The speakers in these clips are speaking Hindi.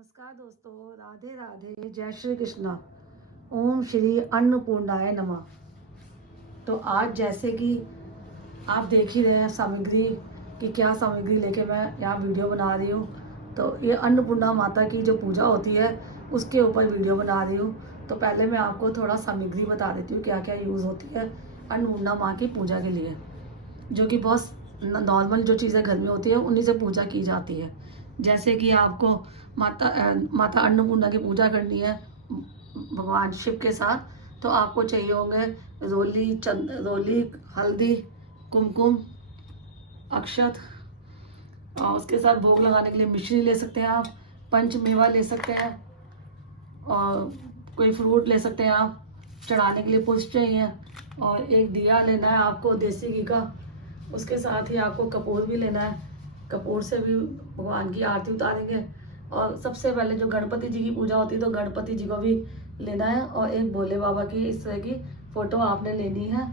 नमस्कार दोस्तों, राधे राधे, जय श्री कृष्णा। ओम श्री अन्नपूर्णाय नमः। तो आज जैसे कि आप देख ही रहे हैं सामग्री कि क्या सामग्री लेके मैं यहाँ वीडियो बना रही हूँ। तो ये अन्नपूर्णा माता की जो पूजा होती है उसके ऊपर वीडियो बना रही हूँ। तो पहले मैं आपको थोड़ा सामग्री बता देती हूँ क्या क्या यूज़ होती है अन्नपूर्णा माँ की पूजा के लिए, जो कि बहुत नॉर्मल जो चीज़ें घर में होती है उन्हीं से पूजा की जाती है। जैसे कि आपको माता अन्नपूर्णा की पूजा करनी है भगवान शिव के साथ, तो आपको चाहिए होंगे रोली, हल्दी, कुमकुम, अक्षत, और उसके साथ भोग लगाने के लिए मिश्री ले सकते हैं आप, पंचमेवा ले सकते हैं, और कोई फ्रूट ले सकते हैं आप। चढ़ाने के लिए पुष्प चाहिए, और एक दिया लेना है आपको देसी घी का। उसके साथ ही आपको कपूर भी लेना है, कपूर से भी भगवान की आरती उतारेंगे। और सबसे पहले जो गणपति जी की पूजा होती है तो गणपति जी को भी लेना है, और एक भोले बाबा की इस तरह की फ़ोटो आपने लेनी है।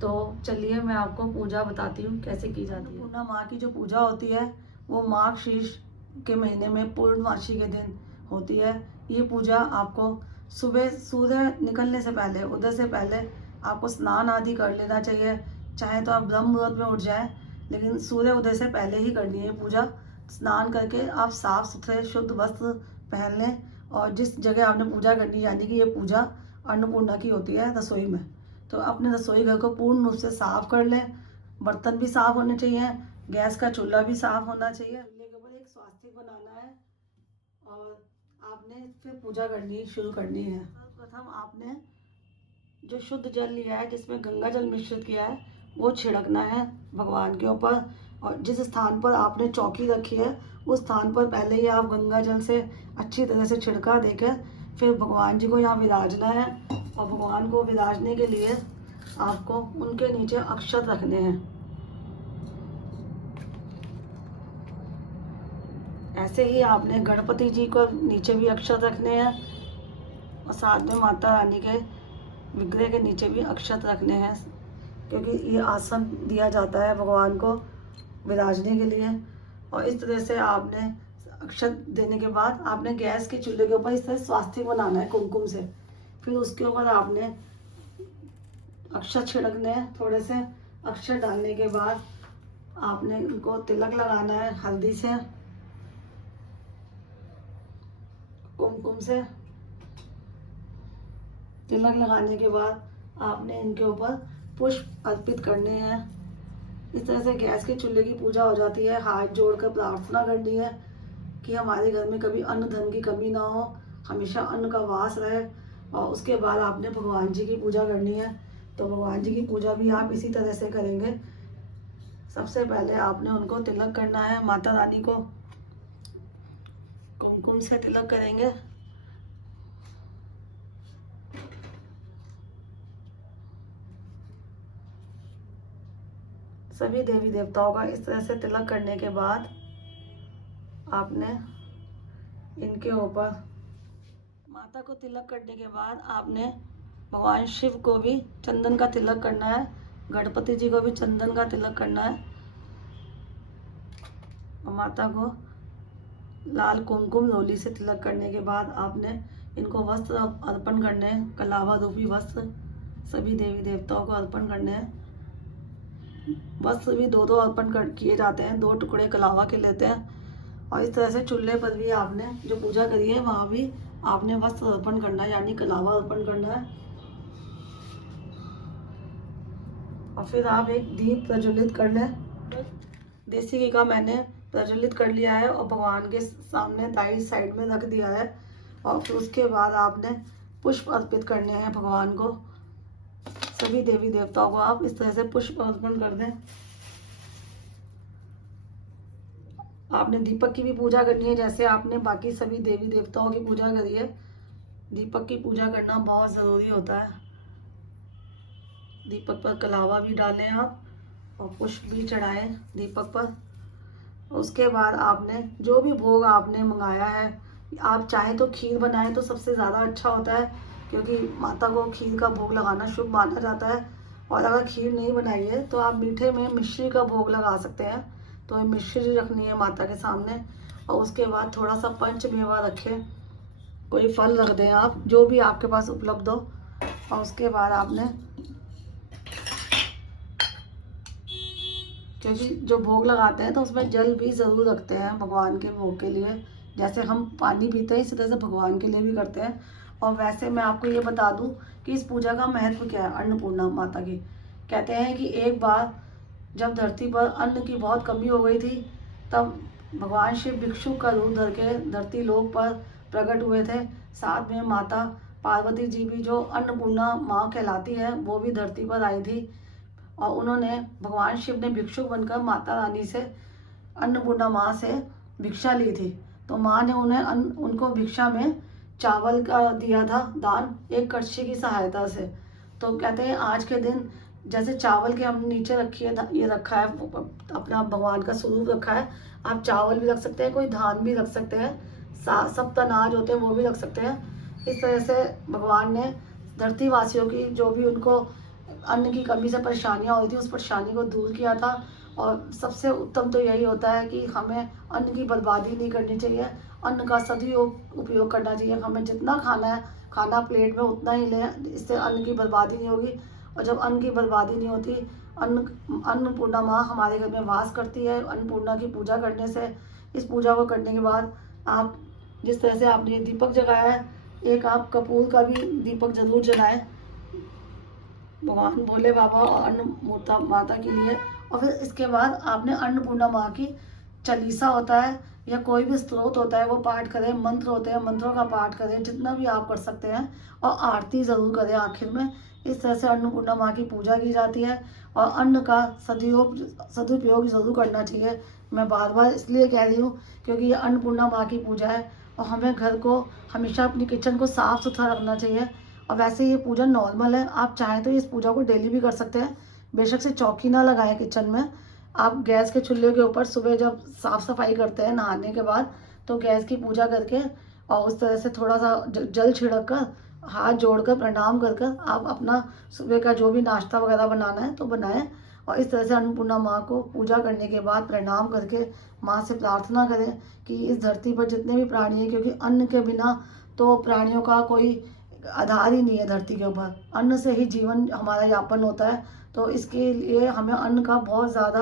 तो चलिए मैं आपको पूजा बताती हूँ कैसे की जाती है। अन्नपूर्णा माँ की जो पूजा होती है वो माघ शीर्ष के महीने में पूर्णमासी के दिन होती है। ये पूजा आपको सुबह सूर्य निकलने से पहले, उदय से पहले आपको स्नान आदि कर लेना चाहिए। चाहे तो आप ब्रह्म मुहूर्त में उठ जाएं, लेकिन सूर्य उदय से पहले ही करनी है पूजा। स्नान करके आप साफ सुथरे शुद्ध वस्त्र पहन लें, और जिस जगह आपने पूजा करनी, यानी कि ये पूजा अन्नपूर्णा की होती है रसोई में, तो अपने रसोई घर को पूर्ण रूप से साफ कर लें। बर्तन भी साफ होने चाहिए, गैस का चूल्हा भी साफ होना चाहिए। चूल्हे के ऊपर एक स्वास्तिक बनाना है, और आपने फिर पूजा करनी शुरू करनी है। सर्वप्रथम आपने जो शुद्ध जल लिया है जिसमें गंगा जल मिश्रित किया है वो छिड़कना है भगवान के ऊपर। और जिस स्थान पर आपने चौकी रखी है उस स्थान पर पहले ही आप गंगा जल से अच्छी तरह से छिड़का देकर फिर भगवान जी को यहाँ विराजना है। और भगवान को विराजने के लिए आपको उनके नीचे अक्षत रखने हैं। ऐसे ही आपने गणपति जी को नीचे भी अक्षत रखने हैं, और साथ में माता रानी के विग्रह के नीचे भी अक्षत रखने हैं, क्योंकि ये आसन दिया जाता है भगवान को विराजने के लिए। और इस तरह से आपने अक्षत देने के बाद आपने गैस के चूल्हे के ऊपर इस तरह स्वास्तिक बनाना है कुमकुम से। फिर उसके ऊपर आपने अक्षत छिड़कने हैं। थोड़े से अक्षत डालने के बाद आपने इनको तिलक लगाना है हल्दी से, कुमकुम से। तिलक लगाने के बाद आपने इनके ऊपर पुष्प अर्पित करने हैं। इस तरह से गैस के चूल्हे की पूजा हो जाती है। हाथ जोड़कर प्रार्थना करनी है कि हमारे घर में कभी अन्न धन की कमी ना हो, हमेशा अन्न का वास रहे। और उसके बाद आपने भगवान जी की पूजा करनी है। तो भगवान जी की पूजा भी आप इसी तरह से करेंगे। सबसे पहले आपने उनको तिलक करना है, माता रानी को कुमकुम से तिलक करेंगे। सभी देवी देवताओं का इस तरह से तिलक करने के बाद आपने इनके ऊपर माता को तिलक करने के बाद आपने भगवान शिव को भी चंदन का तिलक करना है, गणपति जी को भी चंदन का तिलक करना है। और माता को लाल कुमकुम रोली से तिलक करने के बाद आपने इनको वस्त्र अर्पण करने हैं, कलावा रूपी वस्त्र सभी देवी देवताओं को अर्पण करने हैं। वस्त्र भी दो अर्पण किए जाते हैं, 2 टुकड़े कलावा के लेते हैं। और इस तरह से चूल्हे पर भी आपने जो पूजा करी है वहाँ भी आपने वस्त्र अर्पण करना है, यानी कलावा अर्पण करना है। और फिर आप एक दीप प्रज्वलित कर लें। देसी घी का मैंने प्रज्वलित कर लिया है और भगवान के सामने दाईं साइड में रख दिया है। और फिर उसके बाद आपने पुष्प अर्पित करने हैं भगवान को। सभी देवी देवताओं को आप इस तरह से पुष्प अर्पण कर दें। आपने दीपक की भी पूजा करनी है, जैसे आपने बाकी सभी देवी देवताओं की पूजा करी है। दीपक की पूजा करना बहुत ज़रूरी होता है। दीपक पर कलावा भी डालें आप, और पुष्प भी चढ़ाएं दीपक पर। उसके बाद आपने जो भी भोग आपने मंगाया है, आप चाहे तो खीर बनाएं तो सबसे ज़्यादा अच्छा होता है, क्योंकि माता को खीर का भोग लगाना शुभ माना जाता है। और अगर खीर नहीं बनाई है तो आप मीठे में मिश्री का भोग लगा सकते हैं। तो मिश्री रखनी है माता के सामने, और उसके बाद थोड़ा सा पंच मेवा रखें, कोई फल रख दें आप, जो भी आपके पास उपलब्ध हो। और उसके बाद आपने, क्योंकि जो भोग लगाते हैं तो उसमें जल भी ज़रूर रखते हैं भगवान के भोग के लिए, जैसे हम पानी पीते हैं इसी तरह से भगवान के लिए भी करते हैं। और वैसे मैं आपको ये बता दूं कि इस पूजा का महत्व क्या है अन्नपूर्णा माता की। कहते हैं कि एक बार जब धरती पर अन्न की बहुत कमी हो गई थी, तब भगवान शिव भिक्षु का रूप धर के धरती लोक पर प्रकट हुए थे। साथ में माता पार्वती जी भी, जो अन्नपूर्णा माँ कहलाती है, वो भी धरती पर आई थी। और उन्होंने, भगवान शिव ने भिक्षुक बनकर माता रानी से, अन्नपूर्णा माँ से भिक्षा ली थी। तो माँ ने उन्हें उनको भिक्षा में चावल का दिया था दान, एक कड़छी की सहायता से। तो कहते हैं आज के दिन जैसे चावल के हम नीचे रखिए, ये रखा है अपना भगवान का स्वरूप रखा है, आप चावल भी रख सकते हैं, कोई धान भी रख सकते हैं, सप्त अनाज होते हैं वो भी रख सकते हैं। इस तरह से भगवान ने धरती वासियों की, जो भी उनको अन्न की कमी से परेशानियां होती थी, उस परेशानी को दूर किया था। और सबसे उत्तम तो यही होता है कि हमें अन्न की बर्बादी नहीं करनी चाहिए, अन्न का सदुपयोग उपयोग करना चाहिए। हमें जितना खाना है, खाना प्लेट में उतना ही लें, इससे अन्न की बर्बादी नहीं होगी। और जब अन्न की बर्बादी नहीं होती, अन्नपूर्णा माँ हमारे घर में वास करती है। अन्नपूर्णा की पूजा करने से, इस पूजा को करने के बाद आप जिस तरह से आपने दीपक जलाया है, एक आप कपूर का भी दीपक जरूर जलाएं भगवान भोले बाबा और अन्नपूर्णा माता के लिए। और फिर इसके बाद आपने अन्नपूर्णा माँ की चालीसा होता है या कोई भी स्त्रोत होता है वो पाठ करें, मंत्र होते हैं मंत्रों का पाठ करें, जितना भी आप कर सकते हैं, और आरती ज़रूर करें आखिर में। इस तरह से अन्नपूर्णा माँ की पूजा की जाती है। और अन्न का सदुपयोग ज़रूर करना चाहिए। मैं बार बार इसलिए कह रही हूँ क्योंकि ये अन्नपूर्णा माँ की पूजा है और हमें घर को हमेशा, अपनी किचन को साफ़ सुथरा रखना चाहिए। और वैसे ये पूजा नॉर्मल है, आप चाहें तो इस पूजा को डेली भी कर सकते हैं। बेशक से चौकी ना लगाएं किचन में, आप गैस के चूल्हे के ऊपर सुबह जब साफ़ सफाई करते हैं नहाने के बाद, तो गैस की पूजा करके और उस तरह से थोड़ा सा जल छिड़क कर, हाथ जोड़कर प्रणाम कर कर आप अपना सुबह का जो भी नाश्ता वगैरह बनाना है तो बनाएं। और इस तरह से अन्नपूर्णा माँ को पूजा करने के बाद प्रणाम करके माँ से प्रार्थना करें कि इस धरती पर जितने भी प्राणी हैं, क्योंकि अन्न के बिना तो प्राणियों का कोई आधार ही नहीं है धरती के ऊपर, अन्न से ही जीवन हमारा यापन होता है। तो इसके लिए हमें अन्न का बहुत ज़्यादा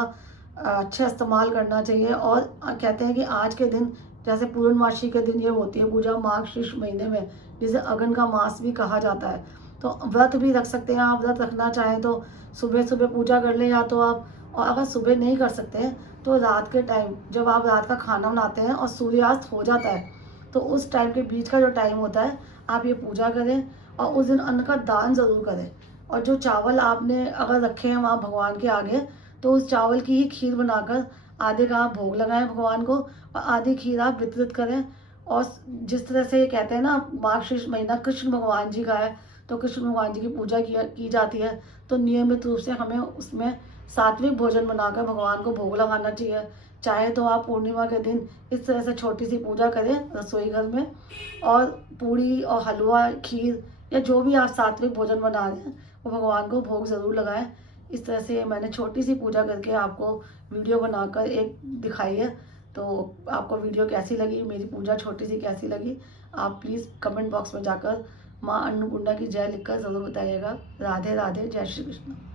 अच्छा इस्तेमाल करना चाहिए। और कहते हैं कि आज के दिन, जैसे पूर्णमासी के दिन ये होती है पूजा माघ शीर्ष महीने में, जिसे अगन का मास भी कहा जाता है। तो व्रत भी रख सकते हैं आप, व्रत रखना चाहें तो सुबह सुबह पूजा कर लें या तो आप, और अगर सुबह नहीं कर सकते हैं तो रात के टाइम जब आप रात का खाना बनाते हैं और सूर्यास्त हो जाता है, तो उस टाइम के बीच का जो टाइम होता है, आप ये पूजा करें और उस दिन अन्न का दान ज़रूर करें। और जो चावल आपने अगर रखे हैं वहाँ भगवान के आगे, तो उस चावल की ही खीर बनाकर आधे का आप भोग लगाएं भगवान को और आधी खीर आप वितरित करें। और जिस तरह से ये कहते हैं ना, मार्गशीर्ष महीना कृष्ण भगवान जी का है, तो कृष्ण भगवान जी की पूजा की जाती है, तो नियमित रूप से हमें उसमें सात्विक भोजन बनाकर भगवान को भोग लगाना चाहिए। चाहे तो आप पूर्णिमा के दिन इस तरह से छोटी सी पूजा करें रसोई घर में, और पूड़ी और हलवा, खीर या जो भी आप सात्विक भोजन बना रहे हैं वो भगवान को भोग ज़रूर लगाएं। इस तरह से मैंने छोटी सी पूजा करके आपको वीडियो बनाकर एक दिखाई है। तो आपको वीडियो कैसी लगी, मेरी पूजा छोटी सी कैसी लगी, आप प्लीज़ कमेंट बॉक्स में जाकर माँ अन्नपूर्णा की जय लिखकर ज़रूर बताइएगा। राधे राधे, जय श्री कृष्ण।